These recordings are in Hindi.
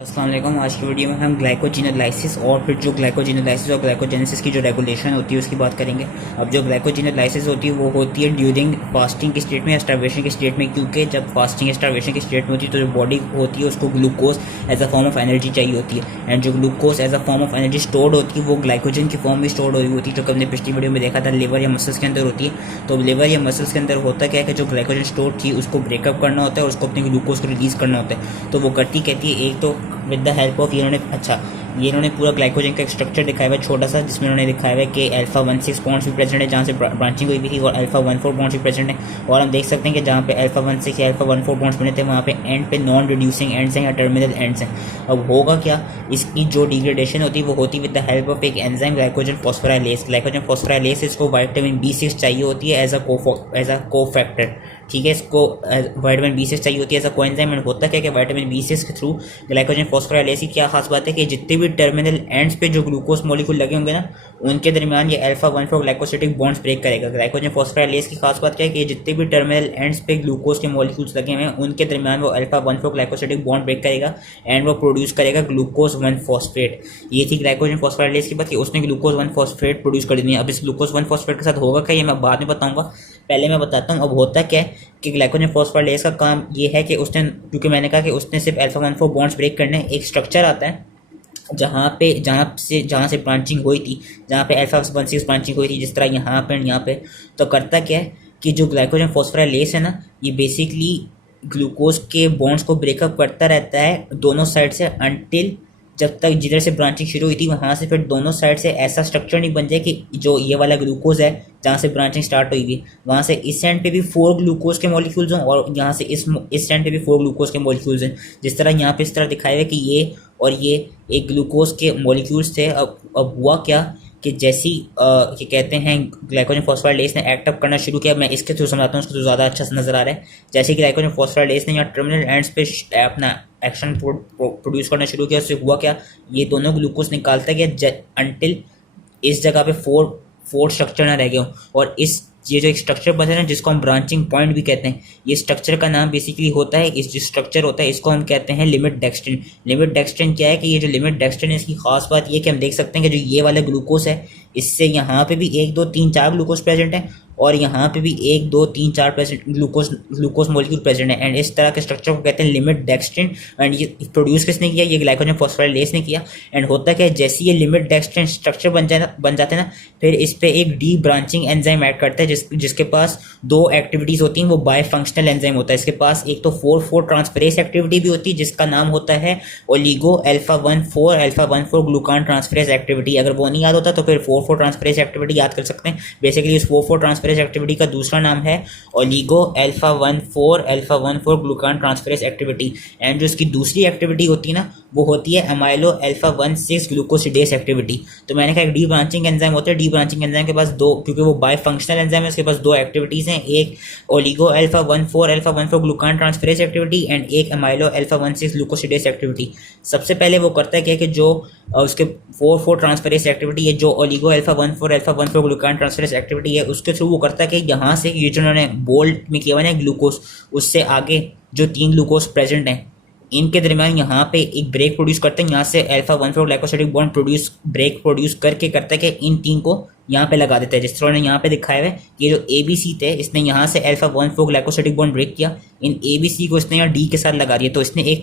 अस्सलाम वालेकुम। आज की वीडियो में हम ग्लाइकोजिनोलाइसिस और फिर जो ग्लाइकोजिनोलाइसिस और ग्लाइकोजेनेसिस की जो रेगुलेशन होती है उसकी बात करेंगे। अब जो ग्लाइकोजिनोलाइसिस होती है वो होती है ड्यूरिंग फास्टिंग की स्टेट में या स्टार्वेशन की स्टेट में, क्योंकि जब फास्टिंग या स्टार्वेशन की स्टेट में होती है तो जो बॉडी होती है उसको glucose as a form of energy चाहिए होती है। एंड जो glucose as a form of energy stored होती है वो ग्लाइकोजन की फॉर्म में स्टोर्ड हो रही होती है, जो कि हमने पिछली वीडियो में देखा था लिवर या मसल्स के अंदर होती है। तो लिवर या मसल्स के अंदर होता क्या है कि जो ग्लाइकोजन स्टोर थी उसको ब्रेकअप करना होता है और उसको अपने ग्लूकोज को रिलीज करना होता है। तो वो करती कहती है एक तो विद द हेल्प ऑफ ये इन्होंने पूरा ग्लाइकोजन का एक स्ट्रक्चर दिखाया हुआ है छोटा सा, जिसमें इन्होंने दिखाया हुआ है कि अल्फा 16 बॉन्ड्स भी प्रेजेंट है जहाँ से ब्रांचिंग हुई भी थी, और अल्फा 14 बॉन्ड्स भी प्रेजेंट है। और हम देख सकते हैं कि जहाँ पे अल्फा 16 या अल्फा 14 बॉन्ड्स बने थे वहाँ पे एंड पे नॉन रिड्यूसिंग एंड्स हैं या टर्मिनल एंड्स हैं। अब होगा क्या, इसकी जो डिग्रेडेशन होती है वो होती है विद द हेल्प ऑफ एक enzyme glycogen phosphorylase. Glycogen phosphorylase इसको विटामिन B6 चाहिए होती है एज अ को फैक्टर। ठीक है, इसको विटामिन B6 चाहिए होती है एज अ कोएंजाइम। एंड होता क्या है कि विटामिन B6 के थ्रू ग्लाइकोजन फॉस्फोराइलेज की क्या खास बात है कि जितने भी टर्मिनल एंड्स पे जो ग्लूकोज मॉलिक्यूल लगे होंगे ना उनके दरमियान ये अल्फा 14 ग्लाइकोसिडिक बॉन्ड्स ब्रेक करेगा। ग्लाइकोजन फॉस्फोराइलेज की खास बात क्या है कि जितने भी टर्मिनल एंड्स पे ग्लूकोज के मॉलिक्यूल्स लगे हुए हैं उनके दरमियान वो अल्फा 14 ग्लाइकोसिडिक बॉन्ड ब्रेक करेगा एंड वो प्रोड्यूस करेगा ग्लूकोज 1 फॉस्फेट। ये थी ग्लाइकोजन फॉस्फोराइलेज की बात कि उसने ग्लूकोज 1 फॉस्फेट प्रोड्यूस कर दी है। अब इस ग्लूकोज 1 फॉस्फेट के साथ होगा क्या ये मैं बाद में बताऊंगा, पहले मैं बताता हूँ अब होता क्या है कि ग्लाइकोजन फॉस्फोराइलेज का काम ये है कि उसने, क्योंकि मैंने कहा कि उसने सिर्फ अल्फा 14 बॉन्ड्स ब्रेक करने, एक स्ट्रक्चर आता है जहाँ से ब्रांचिंग हुई थी, जहाँ पे अल्फा 16 ब्रांचिंग हुई थी, जिस तरह यहाँ पे तो करता क्या है कि जो ग्लाइकोजन फॉस्फोराइलेज है ना ये बेसिकली ग्लूकोज के बॉन्ड्स को ब्रेकअप करता रहता है दोनों साइड से अंटिल जब तक जिधर से ब्रांचिंग शुरू हुई थी वहाँ से फिर दोनों साइड से ऐसा स्ट्रक्चर नहीं बन जाए कि जो ये वाला ग्लूकोज है जहाँ से ब्रांचिंग स्टार्ट हुई थी वहाँ से इस एंड पे भी 4 ग्लूकोज के मॉलिक्यूल्स हों और यहाँ से इस एंड पे भी 4 ग्लूकोज के मॉलिक्यूल्स हैं। जिस तरह यहाँ पे इस तरह दिखाया हुआ है कि ये और ये एक ग्लूकोज के मॉलिक्यूल्स थे। अब हुआ क्या कि जैसी ये कहते हैं ग्लाइकोजन फॉस्फोराइलेज ने एक्ट अप करना शुरू किया, मैं इसके थ्रू समझाता हूँ उसको तो ज़्यादा अच्छा नजर आ रहा है। जैसे कि ग्लाइकोजन फॉस्फोराइलेज ने यहाँ टर्मिनल एंड्स पे अपना एक्शन प्रोड्यूस करना शुरू किया, उससे हुआ क्या, ये दोनों ग्लूकोज निकालता गया अंटिल इस जगह पे फोर स्ट्रक्चर ना रह गए हों। और ये जो एक स्ट्रक्चर बना है ना जिसको हम ब्रांचिंग पॉइंट भी कहते हैं, ये स्ट्रक्चर का नाम बेसिकली होता है, इस जो स्ट्रक्चर होता है इसको हम कहते हैं लिमिट डेक्स्ट्रिन। लिमिट डेक्स्ट्रिन क्या है कि ये जो लिमिट डेक्स्ट्रिन है इसकी खास बात ये कि हम देख सकते हैं कि जो ये वाला ग्लूकोज है इससे यहाँ पे भी 1 2 3 4 ग्लूकोज प्रेजेंट है और यहाँ पे भी 1 2 3 4 प्रेजेंट ग्लूकोज मॉलिक्यूल प्रेजेंट है। एंड इस तरह के स्ट्रक्चर को कहते हैं लिमिट डेक्स्ट्रिन। एंड ये प्रोड्यूस किसने किया, ये ग्लाइकोजन फॉस्फोराइलेज ने किया। एंड होता क्या है जैसे ये लिमिट डेक्स्ट्रिन स्ट्रक्चर बन जाते हैं ना फिर इस पे एक डी ब्रांचिंग एंजाइम ऐड करता है जिसके पास 2 एक्टिविटीज होती हैं, वो बाय फंक्शनल एंजाइम होता है। इसके पास एक तो 4 ट्रांसफरेज एक्टिविटी भी होती है जिसका नाम होता है oligo alpha 14 glucan transferase activity. अगर वो नहीं याद होता तो फिर 4 ट्रांसफरेज एक्टिविटी याद कर सकते हैं। बेसिकली इस 4 ट्रांसफरेज एक्टिविटी का दूसरा नाम है oligo alpha 14 glucan transferase activity. And जो इसकी दूसरी एक्टिविटी होती है ना वो होती है अमाइलो अल्फा 16 ग्लूकोसिडेज एक्टिविटी। तो मैंने कहा एक डी ब्रांचिंग एंजाइम होता है, डी ब्रांचिंग एंजाइम के पास 2, क्योंकि वो बाय फंक्शनल एंजाइम है उसके पास 2 एक्टिविटीज हैं, एक oligo alpha 14 glucan transferase activity and एक अमाइलो अल्फा 16 ग्लूकोसिडेज एक्टिविटी। सबसे पहले वो करता है क्या कि जो उसके 4 ट्रांसफरेज एक्टिविटी है, जो oligo alpha 14 glucan transferase activity है उसके थ्रू वो करता है कि यहाँ से ये जो उन्होंने बोल्ड में किया हुआ है ग्लूकोज उससे आगे जो 3 ग्लूकोज प्रेजेंट हैं इनके दरमियान यहाँ पे एक ब्रेक प्रोड्यूस करते हैं। यहाँ से alpha 14 glycosidic bond break produce करके करता है कि इन 3 को यहाँ पे लगा देता है। जिस तरह ने यहाँ पे दिखाया है ये जो ABC थे इसने यहाँ से अल्फा 14 ग्लाइकोसिडिक बॉन्ड ब्रेक किया, इन ABC को इसने यहाँ D के साथ लगा दिया। तो इसने एक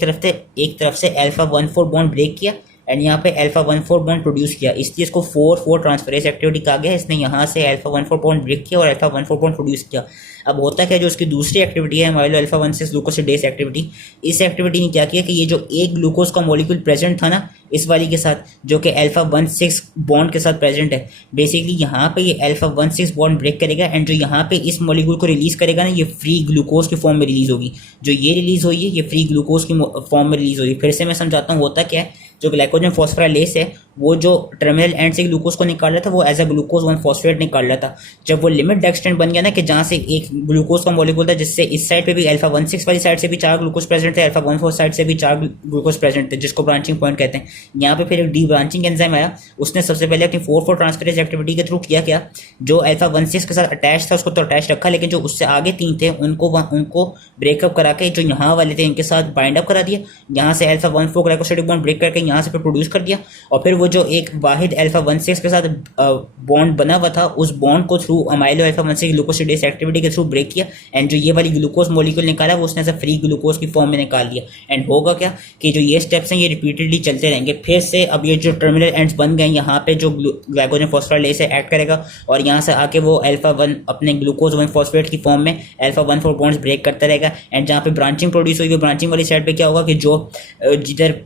तरफ से अल्फा 14 बॉन्ड ब्रेक किया एंड यहाँ पे अल्फा 14 बॉन्ड प्रोड्यूस किया, इसलिए इसको 4 ट्रांसफरेज एक्टिविटी कहा गया। इसने यहाँ से अल्फा 14 बॉन्ड ब्रेक किया और अल्फा 14 बॉन्ड प्रोड्यूस किया। अब होता क्या जो उसकी दूसरी एक्टिविटी है अमाइलो अल्फा 16 ग्लूकोसिडेज एक्टिविटी, इस एक्टिविटी ने क्या किया कि ये जो एक ग्लूकोज का मॉलिक्यूल प्रेजेंट था ना इस वाली के साथ जो कि अल्फा 16 बॉन्ड के साथ प्रेजेंट है, बेसिकली यहाँ पे ये अल्फा 16 बॉन्ड ब्रेक करेगा एंड जो यहाँ पे इस मॉलिक्यूल को रिलीज करेगा ना ये फ्री ग्लूकोज की फॉर्म में रिलीज होगी। जो ये रिलीज हुई है ये फ्री ग्लूकोज की फॉर्म में रिलीज होगी। फिर से मैं समझाता हूँ होता क्या है, जो ग्लाइकोजन फॉस्फोराइलेज है वो जो टर्मिनल एंड से ग्लूकोज को निकाल रहा था वो एज अ ग्लूकोज 1 फॉस्फेट निकाल रहा था। जब वो लिमिट डेक्सट्रेंट बन गया ना कि जहाँ से एक ग्लूकोज का मॉलिक्यूल था जिससे इस साइड पे भी अल्फा 1,6 वाली साइड से भी 4 ग्लूकोज प्रेजेंट थे, अल्फा 1,4 साइड से भी 4 ग्लूकोज प्रेजेंट थे, जिसको ब्रांचिंग पॉइंट कहते हैं। यहाँ पे फिर एक डी ब्रांचिंग एंजाइम आया, उसने सबसे पहले अपनी 4,4 ट्रांसफरेज एक्टिविटी के थ्रू किया क्या, जो अल्फा 1,6 के साथ अटैच था उसको तो अटैच रखा, लेकिन जो उससे आगे 3 थे उनको ब्रेकअप करा के जो यहाँ वाले थे इनके साथ बाइंड अप करा दिया, यहाँ से अल्फा 1,4 ग्लाइकोसिडिक बॉन्ड ब्रेक करके यहाँ से फिर प्रोड्यूस कर दिया, और फिर वो जो एक वाहिद अल्फा 1,6 के साथ बॉन्ड बना हुआ था उस बॉन्ड को थ्रू अमाइलो अल्फा 1,6 ग्लूकोसिडेज एक्टिविटी के थ्रू ब्रेक किया, एंड जो ये वाली ग्लूकोज मॉलिक्यूल निकाला वो उसने ऐसा फ्री ग्लूकोज की फॉर्म में निकाल लिया। एंड होगा क्या कि जो ये स्टेप्स हैं ये रिपीटेडली चलते रहेंगे, फिर से अब ये जो टर्मिनल एंड्स बन गए यहाँ पे जो ग्लाइकोजन फॉस्फोराइलेज से एक्ट करेगा और यहाँ से आके वो अल्फा 1 अपने ग्लूकोज 1 फॉस्फेट की फॉर्म में अल्फा 1,4 बॉन्ड्स ब्रेक करता रहेगा। एंड जहाँ पे ब्रांचिंग प्रोड्यूस होगी, ब्रांचिंग वाली साइड पे क्या होगा कि जो जिधर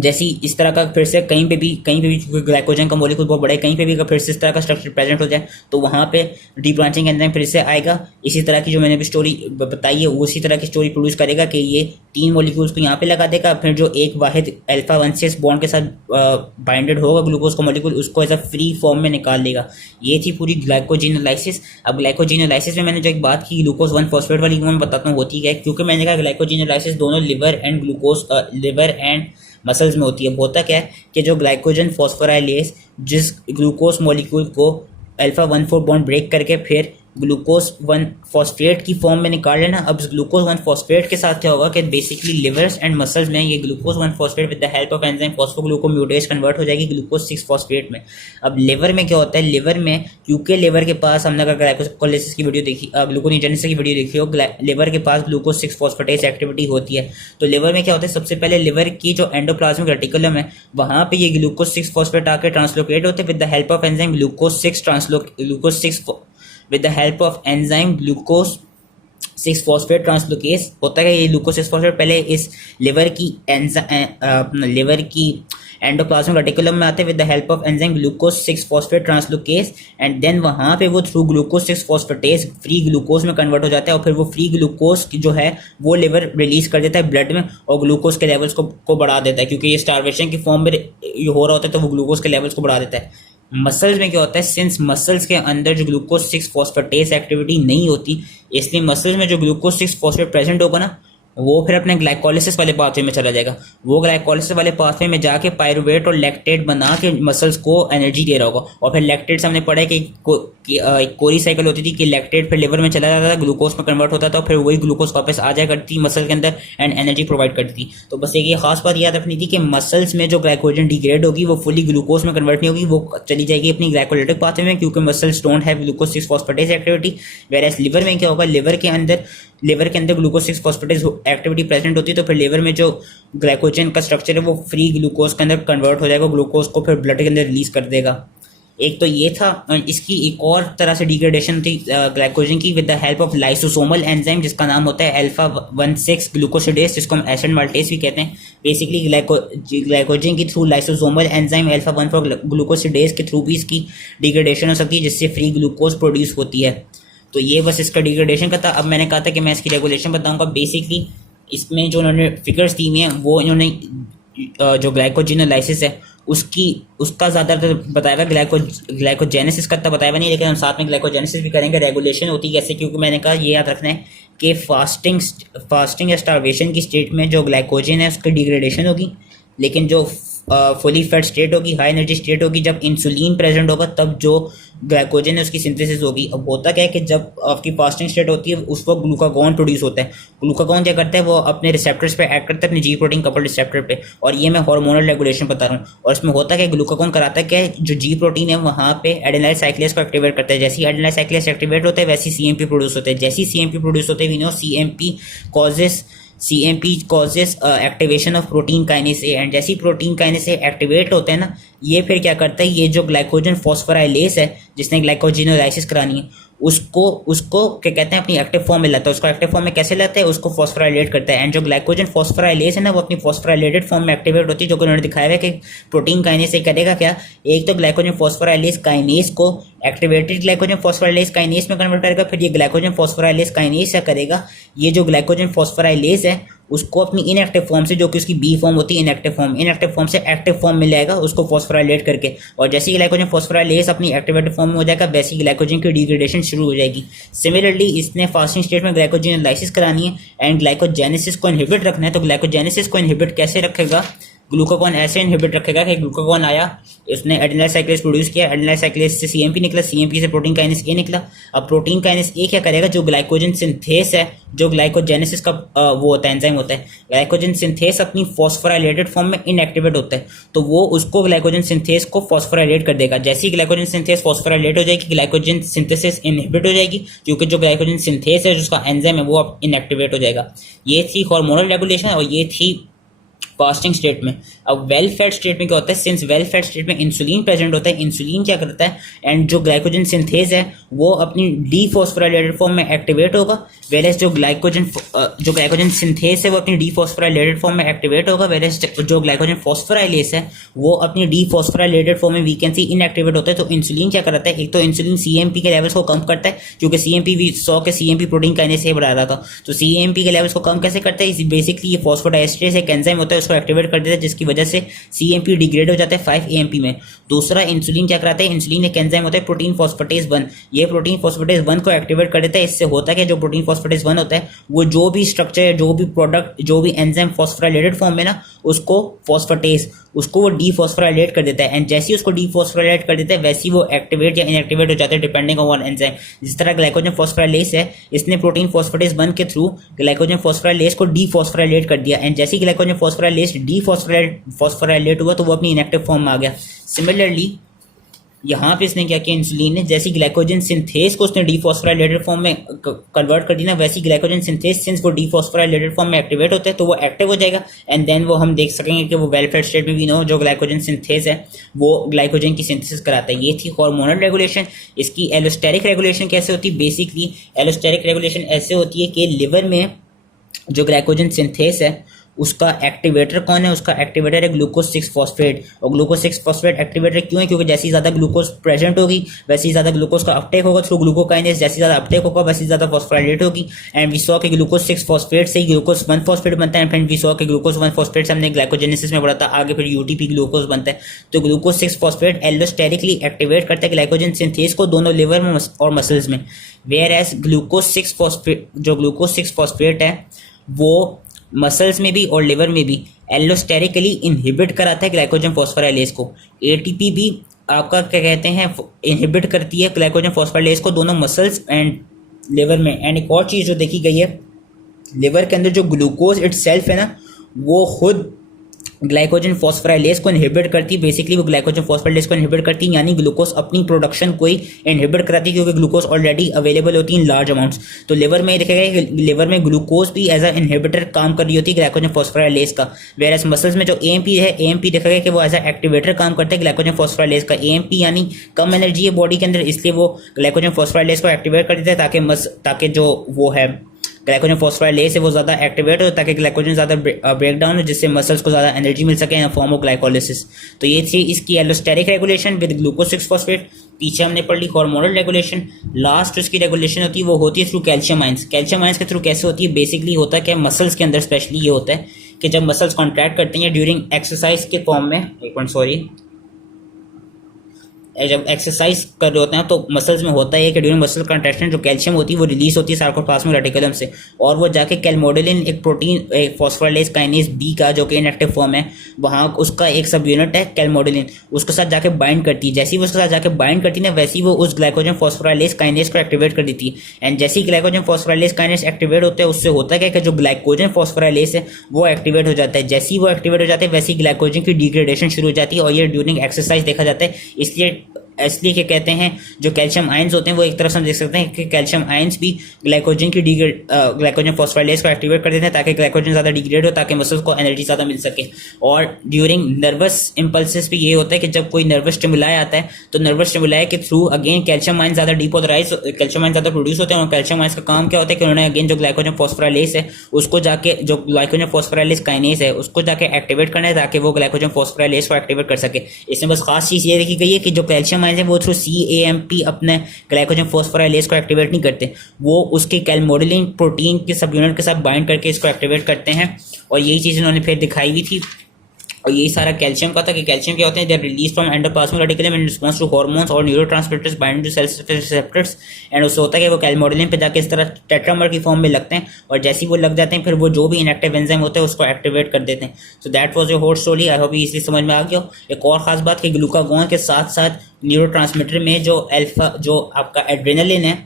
जैसी इस तरह का फिर से कहीं पे भी ग्लाइकोजन का मॉलिक्यूल बहुत बड़ा है, कहीं पे भी फिर से इस तरह का स्ट्रक्चर प्रेजेंट हो जाए तो वहाँ पे डी ब्रांचिंग एंजाइम फिर से आएगा, इसी तरह की जो मैंने भी स्टोरी बताई है उसी तरह की स्टोरी प्रोड्यूस करेगा कि ये 3 मॉलिक्यूल्स को यहाँ पे लगा देगा, फिर जो एक वाहिद अल्फा 1,6 बॉन्ड के साथ बाइंडेड होगा ग्लूकोज का मॉलिक्यूल उसको एज अ फ्री फॉर्म में निकाल लेगा। ये थी पूरी ग्लाइकोजेनोलाइसिस। अब ग्लाइकोजेनोलाइसिस में मैंने जो एक बात की ग्लूकोज 1 फॉस्फेट वाली मैं बताता हूँ होती है, क्योंकि मैंने कहा ग्लाइकोजेनोलाइसिस दोनों लिवर एंड मसल्स में होती है। होता क्या है कि जो ग्लाइकोजन फॉस्फोराइलेज जिस ग्लूकोज मॉलिक्यूल को अल्फा 1,4 बॉन्ड ब्रेक करके फिर ग्लूकोज 1 फॉस्फेट की फॉर्म में निकाल लेना, अब ग्लूकोज 1 फॉस्फेट के साथ क्या होगा कि बेसिकली लिवर्स एंड मसल्स में ये glucose 1 phosphate with the help of enzyme phosphoglucomutase convert हो जाएगी ग्लूकोज 6 फॉस्फेट में। अब लिवर में क्या होता है, लिवर में क्योंकि लिवर के पास हमने अगर ग्लाइकोलाइसिस की वीडियो देखी, ग्लूकोनेजेनेसिस की वीडियो देखी हो, लिवर के पास ग्लूकोज 6 फॉस्फेटेज एक्टिविटी होती है। तो लिवर में क्या होता है, सबसे पहले लिवर की जो एंडोप्लाज्मिक रेटिकुलम है वहाँ पे ये ग्लूकोज 6 फॉस्फेट आकर ट्रांसलोकेट होते हैं with the help of enzyme glucose 6 with the help of enzyme glucose 6 phosphate translocase. होता है ये ग्लूकोज 6 फॉस्फेट पहले इस लिवर की एंडोप्लाज्मिक रेटिकुलम में आते हैं with the help of enzyme glucose 6 phosphate translocase, and then वहाँ पे वो through glucose 6 phosphatase free glucose में कन्वर्ट हो जाता है, और फिर वो फ्री ग्लूकोज जो है वो लिवर रिलीज कर देता है ब्लड में और ग्लूकोज के लेवल्स को बढ़ा देता है, क्योंकि ये स्टारवेशन की फॉर्म में हो रहा होता है तो वो ग्लूकोज के लेवल्स को बढ़ा देता है। मसल्स में क्या होता है, सिंस मसल्स के अंदर जो ग्लूकोज 6 फॉस्फेटेज एक्टिविटी नहीं होती, इसलिए मसल्स में जो ग्लूकोज 6 फॉस्फेट प्रेजेंट होगा ना वो फिर अपने ग्लाइकोलिसिस वाले पाथवे में चला जाएगा। वो ग्लाइकोलिसिस वाले पाथवे में जाके पायरुवेट और लैक्टेट बना के मसल्स को एनर्जी दे रहा होगा, और फिर लैक्टेट से हमने पढ़ा है कि एक कोरी साइकिल होती थी कि लैक्टेट फिर लिवर में चला जाता था, ग्लूकोज में कन्वर्ट होता था, फिर वही ग्लूकोज वापस आ जाया करती मसल के अंदर एंड एनर्जी प्रोवाइड करती थी। तो बस एक ये खास बात याद रखनी थी कि मसल्स में जो ग्लाइकोजन डिग्रेड होगी वो फुली ग्लूकोज में कन्वर्ट नहीं होगी, वो चली जाएगी अपनी ग्लाइकोलिटिक पाथवे में, क्योंकि muscles don't have glucose 6 phosphatase activity. Whereas liver में क्या होगा, लिवर के अंदर ग्लूकोज 6 फॉस्फेटेज एक्टिविटी प्रेजेंट होती है, तो फिर लिवर में जो ग्लाइकोजन का स्ट्रक्चर है वो फ्री ग्लूकोज के अंदर कन्वर्ट हो जाएगा, ग्लूकोज को फिर ब्लड के अंदर रिलीज कर देगा। एक तो ये था। इसकी एक और तरह से डिग्रेडेशन थी ग्लाइकोजन की with the help of lysosomal enzyme जिसका नाम होता है अल्फा 1,6 ग्लूकोसिडेज, जिसको हम एसिड माल्टेज भी कहते हैं। बेसिकली ग्लाइकोजन की through lysosomal enzyme alpha 1,4 glucosidase के थ्रू भी इसकी डिग्रेडेशन हो सकती है, जिससे फ्री ग्लूकोज प्रोड्यूस होती है। तो ये बस इसका डिग्रेडेशन का था। अब मैंने कहा था कि मैं इसकी रेगुलेशन बताऊंगा। बेसिकली इसमें जो उन्होंने फिगर्स दी हुई हैं वो इन्होंने जो ग्लाइकोजेनोलाइसिस है उसका ज़्यादातर बताया, ग्लाइकोजेनेसिस का बताया नहीं, लेकिन हम साथ में ग्लाइकोजेनेसिस भी करेंगे। रेगुलेशन होती है कैसे, क्योंकि मैंने कहा ये याद रखना है कि फास्टिंग या स्टारवेशन की स्टेट में जो ग्लाइकोजन है उसकी डिग्रेडेशन होगी, लेकिन जो फुली फैट स्टेट होगी, हाई एनर्जी स्टेट होगी, जब इंसुलिन प्रेजेंट होगा तब जो ग्लाइकोजन है उसकी सिंथेसिस होगी। अब होता क्या है कि जब आपकी फास्टिंग स्टेट होती है उस वक्त ग्लूकागॉन प्रोड्यूस होता है। ग्लूकागॉन क्या करता है, वो अपने रिसेप्टर्स पे एक्ट करता है, अपने जी प्रोटीन कपल रिसेप्टर पे, और ये मैं हार्मोनल रेगुलेशन बता रहा हूँ। और इसमें होता है कि ग्लूकागॉन कराता है कि जो जी प्रोटीन है वहाँ पे एडेनाइल साइक्लेज को एक्टिवेट करता है। जैसे ही एडेनाइल साइक्लेज एक्टिवेट होता है वैसे सीएमपी प्रोड्यूस होता है। जैसे ही सीएमपी प्रोड्यूस होते हैं we know CMP causes activation of protein kinase A, and जैसी प्रोटीन काइनेज ए एक्टिवेट होते हैं ना, ये फिर क्या करता है, ये जो ग्लाइकोजन फॉस्फोराइलेज है जिसने ग्लाइकोजेनोलाइसिस करानी है उसको क्या कहते हैं अपनी एक्टिव फॉर्म में लाता है। उसको एक्टिव फॉर्म में कैसे लाता है, उसको फॉस्फोराइलेट करता है। एंड जो ग्लाइकोजन फॉस्फोराइलेज है ना वो अपनी फॉस्फोराइलेटेड फॉर्म में एक्टिवेट होती है, जो कि उन्होंने दिखाया है कि प्रोटीन काइनेज से करेगा क्या, एक तो ग्लाइकोजन फॉस्फोराइलेज काइनेज को एक्टिवेटेड ग्लाइकोजन फॉस्फोराइलेज काइनेज में कन्वर्ट करेगा, फिर ये ग्लाइकोजन फॉस्फोराइलेज काइनेज क्या करेगा, ये जो ग्लाइकोजन फॉस्फोराइलेज है उसको अपनी इनएक्टिव फॉर्म से, जो कि उसकी बी फॉर्म होती है इनएक्टिव फॉर्म से एक्टिव फॉर्म में लाएगा उसको फॉस्फोराइलेट करके, और जैसे ही ग्लाइकोजन फॉस्फोराइलेज अपनी एक्टिवेटेड फॉर्म में हो जाएगा वैसे ही ग्लाइकोजन की डिग्रेडेशन शुरू हो जाएगी। सिमिलरली इसने फास्टिंग स्टेट में ग्लाइकोजेनेलाइसिस करानी है एंड ग्लाइकोजेनेसिस को इनहिबिट रखना है। तो ग्लाइकोजेनेसिस को इनहिबिट कैसे रखेगा, ग्लूकागॉन ऐसे इनहिबिट रखेगा कि ग्लूकागॉन आया, उसने एडेनाइल साइक्लेज प्रोड्यूस किया, एडेनाइल साइक्लेज से सीएमपी निकला, सीएमपी से प्रोटीन काइनेस ए निकला। अब प्रोटीन काइनेस ए क्या करेगा, जो ग्लाइकोजन सिंथेस है, जो ग्लाइकोजेनेसिस का वो होता है एंजाइम होता है, ग्लाइकोजन सिंथेस अपनी फॉस्फोराइलेटेड फॉर्म में इनएक्टिवेट होता है, तो वो उसको ग्लाइकोजन सिंथेस को फॉस्फोराइलेट कर देगा। जैसे ही ग्लाइकोजन सिंथेस फॉस्फोराइलेट हो जाएगी, ग्लाइकोजन सिंथेसिस इनहिबिट हो जाएगी, क्योंकि जो ग्लाइकोजन सिंथेस है, जिसका एंजाइम है, वो अब इनएक्टिवेट हो जाएगा। ये थी हार्मोनल रेगुलेशन और ये थी फास्टिंग स्टेट में। अब वेल फेड स्टेट में क्या होता है, सिंस वेल फेड स्टेट में इंसुलिन प्रेजेंट होता है, इंसुलिन क्या करता है एंड जो ग्लाइकोजन सिंथेज है वो अपनी डीफॉस्फोराइलेटेड फॉर्म में एक्टिवेट होगा, वेरेस जो ग्लाइकोजन सिंथेज है वो अपनी डीफॉस्फोराइलेटेड फॉर्म में एक्टिवेट होगा, वेरेस जो ग्लाइकोजन फॉस्फोराइलेस है वो अपनी डीफॉस्फोराइलेटेड फॉर्म में वी कैन सी इनएक्टिवेट होता है। तो इंसुलिन क्या करता है, एक तो इंसुलिन सीएमपी के लेवल्स को कम करता है, क्योंकि सीएमपी भी 100 के सीएमपी प्रोटीन काइनेस से बढ़ा रहा था, तो सीएमपी के लेवल्स को कम कैसे करता है, बेसिकली ये फॉस्फोडाइएस्ट्रेस एक एंजाइम होता है उसको एक्टिवेट कर देता है, जिसकी वजह से सीएमपी डिग्रेड हो जाता है 5 एएमपी में। दूसरा इंसुलिन क्या कराता है, इंसुलिन एक एंजाइम होता है प्रोटीन फॉस्फेटेज 1, ये प्रोटीन फॉस्फेटेज 1 को एक्टिवेट कर देता है। इससे होता है कि जो प्रोटीन फॉस्फेटेज 1 होता है वो जो भी स्ट्रक्चर, जो भी प्रोडक्ट, जो भी एंजाइम फॉस्फोराइलेटेड फॉर्म में ना, उसको फॉस्फेटेज उसको वो डीफॉस्फोराइलेट कर देता है, एंड जैसे ही उसको डीफॉस्फोराइलेट कर देता है वैसे ही वो एक्टिवेट या इनएक्टिवेट हो जाते हैं डिपेंडिंग ऑन एंजाइम। जिस तरह ग्लाइकोजन फॉस्फोराइलेज है, इसने प्रोटीन फॉस्फेटेज 1 के थ्रू ग्लाइकोजन फॉस्फोराइलेज को डीफॉस्फोराइलेट कर दिया, एंड जैसे ही ग्लाइकोजन फॉस्फोराइलेज डीफॉस्फोराइलेट हुआ तो वो अपनी इनएक्टिव फॉर्म में आ गया। सिमिलरली यहाँ पे इसने क्या किया, इंसुलिन ने जैसी ग्लाइकोजन सिंथेस को उसने डीफॉस्फोराइलेटेड फॉर्म में कन्वर्ट कर दी ना, वैसी ग्लाइकोजन सिंथेस सिंस वो डीफॉस्फोराइलेटेड फॉर्म में एक्टिवेट होते हैं तो वो एक्टिव हो जाएगा, एंड देन वो हम देख सकेंगे कि वो वेल फेड स्टेट में भी ना हो, जो ग्लाइकोजन सिंथेस है वो ग्लाइकोजन की सिंथेसिस कराता है। ये थी हार्मोनल रेगुलेशन। इसकी एलोस्टेरिक रेगुलेशन कैसे होती है, बेसिकली एलोस्टेरिक रेगुलेशन ऐसे होती है कि लिवर में जो ग्लाइकोजन सिंथेस है उसका एक्टिवेटर कौन है, उसका एक्टिवेटर है ग्लूकोज 6 फॉस्फेट। और ग्लूकोज 6 फॉस्फेट एक्टिवेटर क्यों है, क्योंकि जैसी ज़्यादा ग्लूकोज प्रेजेंट होगी वैसे ही ज़्यादा ग्लूकोज का अपटेक होगा थ्रू ग्लूकोकाइनेज, जैसी ज़्यादा अपटेक होगा वैसे ज़्यादा फॉस्फोराइलेट होगी, एंड वी सॉ के ग्लूकोज 6 फॉस्फेट से ही ग्लूकोज 1 फॉस्फेट बनता है, एंड वी सॉ के ग्लूकोज 1 फॉस्फेट से हमने ग्लाइकोजेनेसिस में पढ़ा था, आगे फिर यूटीपी ग्लूकोज बनता है। तो ग्लूकोज 6 फॉस्फेट एलोस्टेरिकली एक्टिवेट करता है ग्लाइकोजन सिंथेस को दोनों लिवर में और मसल्स में, वेयर एज ग्लूकोज 6 फॉस्फेट, जो ग्लूकोज 6 फॉस्फेट है वो मसल्स में भी और लिवर में भी एलोस्टेरिकली इनहिबिट कराता है ग्लाइकोजन फॉस्फोराइलेज को। एटीपी भी आपका क्या कहते हैं इनहिबिट करती है ग्लाइकोजन फॉस्फोराइलेज को दोनों मसल्स एंड लिवर में। एंड एक और चीज़ जो देखी गई है, लिवर के अंदर जो ग्लूकोज इटसेल्फ है ना वो खुद ग्लाइकोजन फॉस्फोराइलेज को इनहिबिट करती है, बेसिकली वो ग्लाइकोजन फॉस्फोराइलेज को इनहिबिट करती है, यानी ग्लूकोज अपनी प्रोडक्शन को ही इनहिबिट कराती है, क्योंकि ग्लूकोज ऑलरेडी अवेलेबल होती है इन लार्ज अमाउंट्स। तो लिवर में देखा गया कि लिवर में ग्लूकोज भी एज अ इनहिबिटर काम कर रही होती है ग्लाइकोजन फॉस्फोराइलेज का, वेयर मसल्स में जो एएमपी है, एएमपी देखा गया कि वो एज अ एक्टिवेटर काम करता है ग्लाइकोजन फॉस्फोराइलेज का। एएमपी यानी कम एनर्जी है बॉडी के अंदर, इसलिए वो ग्लाइकोजन फॉस्फोराइलेज को एक्टिवेट कर देता है ताकि जो वो है ग्लाइकोजन फॉस्फोराइलेज से वो ज़्यादा एक्टिवेट हो, ताकि ग्लाइकोजन ज़्यादा ब्रेक डाउन हो, जिससे मसल्स को ज़्यादा एनर्जी मिल सके इन फॉर्म ऑफ ग्लाइकोलिसिस। तो ये थी इसकी allosteric regulation with glucose 6 phosphate. पीछे हमने पढ़ ली हार्मोनल रेगुलेशन। लास्ट इसकी रेगुलेशन होती है वो होती है through calcium ions. Calcium ions के थ्रू कैसे होती है, बेसिकली होता है क्या, मसल्स के अंदर स्पेशली ये होता है कि जब मसल्स कॉन्ट्रैक्ट करते हैं ड्यूरिंग एक्सरसाइज के फॉर्म में, एक मिनट सॉरी, जब एक्सरसाइज कर रहे होते हैं तो मसल्स में होता है कि ड्यूरिंग मसल कंट्रैक्शन जो कैल्शियम होती है वो रिलीज होती है सारकोप्लाज्मिक रेटिकुलम से, और वो जाके कैलमोडेलिन एक प्रोटीन एक फॉस्फोराइलेज काइनेज बी का जो कि इनएक्टिव फॉर्म है, वहाँ उसका एक सब यूनिट है कैलमोडेलिन, उसके साथ जाके बाइंड करती है। जैसे ही वो उसके साथ जाके बाइंड करती है ना, वैसे ही वो उस ग्लाइकोजन फॉस्फोराइलेज काइनेज को एक्टिवेट कर देती है। एंड जैसे ही ग्लाइकोजन फॉस्फोराइलेज काइनेज एक्टिवेट होता है उससे होता है कि जो ग्लाइकोजन फॉस्फोराइलेज है वो एक्टिवेट हो जाता है। जैसे ही वो एक्टिवेट हो जाता है वैसे ही ग्लाइकोजन की डिग्रेडेशन शुरू हो जाती है, और ये ड्यूरिंग एक्सरसाइज देखा जाता है। इसलिए क्या कहते हैं जो कैल्शियम आयंस होते हैं वो एक तरफ से हम देख सकते हैं कि कैल्शियम आयंस भी ग्लाइकोजन की ग्लाइकोजन फॉस्फोराइलेज को एक्टिवेट कर देते हैं ताकि ग्लाइकोजन ज़्यादा डिग्रेड हो, ताकि मसल्स को एनर्जी ज़्यादा मिल सके। और ड्यूरिंग नर्वस इंपल्सेस भी ये होता है कि जब कोई नर्वस स्टिमुलाई आता है तो नर्वस स्टिमुलाई के थ्रू अगेन कैल्शियम आयंस ज़्यादा डीपोलराइज, कैल्शियम आयंस ज़्यादा प्रोड्यूस होते हैं, और कैल्शियम आयंस का काम क्या होता है कि उन्होंने अगेन जो ग्लाइकोजन फॉस्फोराइलेज है उसको जाके, जो ग्लाइकोजन फॉस्फोराइलेज काइनेज है उसको जाके एक्टिवेट करना है ताकि वो ग्लाइकोजन फॉस्फोराइलेज को एक्टिवेट कर सके। इसमें बस खास चीज़ ये देखी गई है कि जो कैल्शियम आयंस है वो थ्रू CAMP अपने ग्लाइकोजन फॉस्फोराइलेज को एक्टिवेट नहीं करते, वो उसके कैलमोडलिन प्रोटीन के सब यूनिट के साथ बाइंड करके इसको एक्टिवेट करते हैं। और यही चीज़ इन्होंने फिर दिखाई हुई थी। और यही सारा कैल्शियम का था कि कैल्शियम क्या होते हैं, they are release from endoplasmic reticulum in response to hormones और neurotransmitters binding to cell receptors. And उससे होता है कि वो कैलमोडलिन पे जाके इस तरह टेट्रामर की फॉर्म में लगते हैं, और जैसे ही वो लग जाते हैं फिर वो जो भी इनएक्टिव एंजाइम होते हैं उसको एक्टिवेट कर देते हैं। So that was your whole story. I hope इसी समझ में आ गया हो। एक और खास बात कि ग्लूकागॉन के साथ साथ न्यूरोट्रांसमीटर में जो अल्फा जो आपका एड्रेनालिन है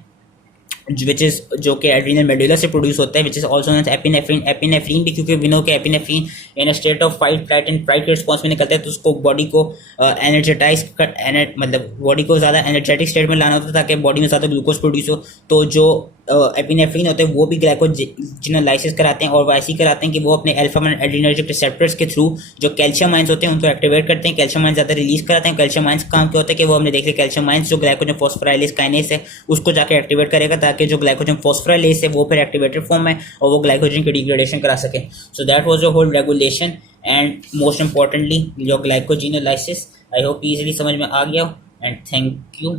विच इज जो कि एड्रीनल मेडुला से प्रोड्यूस होता है, which is also known as epinephrine. Epinephrine भी क्योंकि वी नो कि epinephrine in state of fight flight and fright के रिस्पॉन्स में निकलता है, तो उसको बॉडी को एनर्जेटाइज कर मतलब बॉडी को ज़्यादा एनर्जेटिक स्टेट में लाना होता है ताकि बॉडी में ज़्यादा ग्लूकोज प्रोड्यूस हो। तो जो एपिनेफ्रिन होते हैं वो भी ग्लाइकोजेनोलाइसिस कराते हैं, और वो ऐसे ही कराते हैं कि वो अपने अल्फा वन एड्रीनर्जिक रिसेप्टर्स के थ्रू जो कैल्शियम आयंस होते हैं उनको एक्टिवेट करते हैं। कैल्शियम आयंस ज़्यादा रिलीज कराते हैं। कैल्शियम आयंस काम क्या होता है कि वो हमने देख लिया, कैल्शियम आयंस जो ग्लाइकोजन फॉस्फोराइलेज काइनेज है उसको जाके एक्टिवेट करेगा ताकि जो ग्लाइकोजन फॉस्फोराइलेज है वो फिर एक्टिवेटेड फॉर्म में और वो ग्लाइकोजन की डिग्रेडेशन करा सके। So that was your whole regulation and most importantly your glycogenolysis. I hope easily समझ में आ गया हो, एंड थैंक यू।